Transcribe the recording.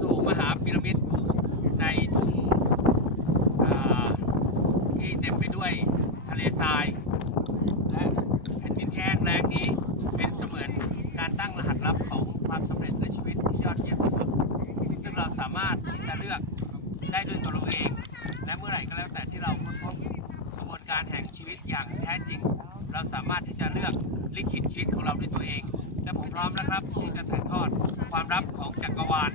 สู่มหาพีระมิดในทุ่งที่เต็มไปด้วยทะเลทรายและแผ่นดินแห้งแล้งนี้เป็นเสมือนการตั้งรหัสลับของความสำเร็จในชีวิตที่ยอดเยี่ยมที่สุดซึ่งเราสามารถที่จะเลือกได้ด้วยตัวเราเองและเมื่อไหร่ก็แล้วแต่ที่เราค้นพบกระบวนการแห่งชีวิตอย่างแท้จริงเราสามารถที่จะเลือกลิขิตชีวิตของเราด้วยตัวเองและผมพร้อมนะครับที่จะถ่ายทอดความลับของจักรวาล